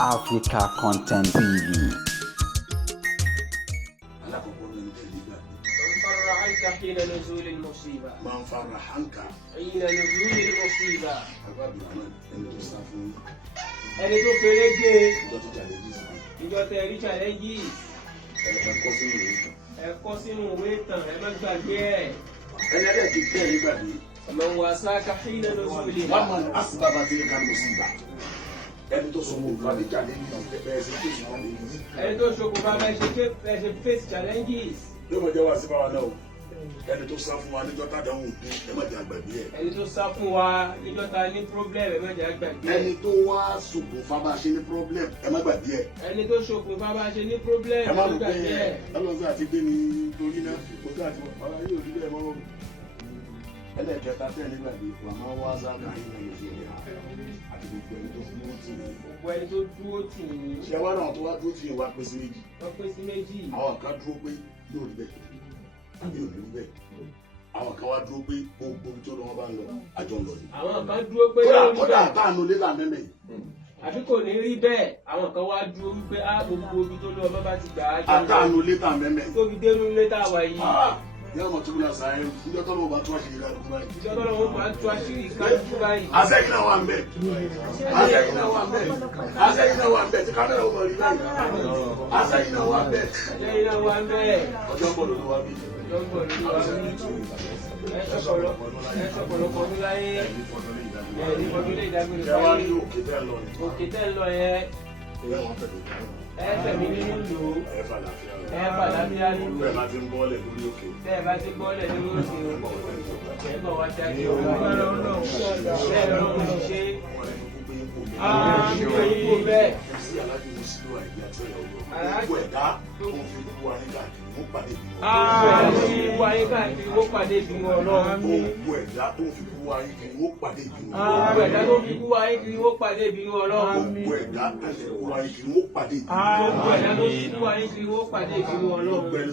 Africa Content TV. حين نزول المصيبة من فرحك حين نزول المصيبة ẹni tó fèrè gbé ìjọ tẹ̀rí challenges ẹ̀kọ́ sínú ìwé ìtàn ẹ má gbàgbé ẹ̀ ẹlẹ́dẹ̀ ti tẹ̀ nígbàdí من واساك حين نزولها wọ́n mọ̀ ní asibaba tí ká lọ sí ibà ẹni tó sọ fún ìfàdí challenges bẹ́ẹ̀ sí fèsì challenges ẹni tó ṣokùnfà bẹ́ẹ̀ ṣe face challenges yóò mọ̀ jẹ́ wá sí báwa náà ẹni tó sá fún wa níjọ́ tàdánwò ẹ má jẹ́ àgbàgbé ẹ̀. ẹni tó sá fún wa níjọ́ ta ní problem ẹ má jẹ́ àgbàgbé ẹ̀. ẹni tó wá ṣokùnfà bá ṣe ní problem ẹ má gbàgbé ẹ̀. ẹni tó ṣokùnfà bá ṣe ní problem ẹ ẹ má má rò pé gbàgbé ẹ̀. ọlọ́sẹ̀ àti gbé ní torí náà kò tó àti ọ̀rọ̀ yóò rí bẹ́ẹ̀ mọ́. ẹlẹ́kẹta tẹ̀ nígbàdí wà máa wá sáà àti gbogbo ẹni tó dúró tì í. gbogbo ẹni tó dúró tì í. ṣé wá náà tó wá dúró tì í wá pín sí méjì. wọ́n pín sí méjì. àwọn kan dúró pé yóò rí bẹ́ẹ̀ àbí ò ní rí bẹ́ẹ̀. àwọn kan wá dúró pé gbogbo ibi tó lọ́wọ́ bá ń lọ àjọ ń lọ ni. àwọn kan dúró pé yóò rí kódà bẹ́ẹ̀. àtàánú lé làmẹ́mẹ́ àbí kò ní rí bẹ́ẹ̀ àwọn kan wá dúró wípé á gbogbo ibi tó lọ bá ti gbà á jọ àtàánú lé làmẹ́mẹ́. tóbi dénú létà wà yìí. yàrá mọ̀ tó kúnlá sáyẹn níjọ́ tó lọ́wọ́ bá tó àṣírí kálukú báyìí. ìjọ tó lọ́wọ́ máa ń tú àṣírí kálukú báyìí. àṣẹ́yìn náà wà ń bẹ̀. àṣẹ́yìn náà wà ń bẹ̀. àṣẹ́yìn náà wà ń bẹ̀ tí kámẹ́rà ó mọ̀ rí báyìí. àṣẹ́yìn náà wà ń bẹ̀. lẹ́yìn náà wà ń bẹ́ẹ̀. ọjọ́ bọ̀ ló wá bí. ọjọ́ bọ̀ ló wá bí. ẹ sọ̀pọ̀lọpọ̀ ní láyé. ní ọdún lè dágbére ṣé wàá ní báyìí. òkè bẹ́ẹ̀ lọ ni. òkè tẹ́ ń lọ yẹn ẹ tẹ̀mí nínú lò ó. ẹ fà láfíà lọ. ẹ fàlàbíà nínú. bẹ́ẹ̀ máa ti ń bọ́ọ̀lẹ̀ lórí òkè. tẹ́ ẹ bá ti gbọ́lẹ̀ ní lóṣù ẹ bọ̀ wá jáde ọ̀gá ọlọ́run bẹ́ẹ̀ lọ́run ṣe ààrùn ìgbò bẹ́ẹ̀. sí alájú ní sílò àìdí àti ọ̀yọ́ gbogbo ẹ̀dá tó ń fi gbogbo wa nígbà kí wọ́n pàdé bí wọn. ààrùn ìwà ayé káàkiri wọ́n pàdé bí wọn ọlọ́run. gbogbo ẹ̀dá tó ń fi gbogbo wa yín kiri wọ́n pàdé bí wọn. gbogbo ẹ̀dá tó fi kú ayé kiri wọ́n pàdé bí wọn ọlọ́run. gbogbo ẹ̀dá tó ń fi gbogbo wa yín kiri wọ́n pàdé bí wọn. gbogbo ẹ̀dá tó fi kú ayé kiri wọ́n pàdé bí wọn ọlọ́run.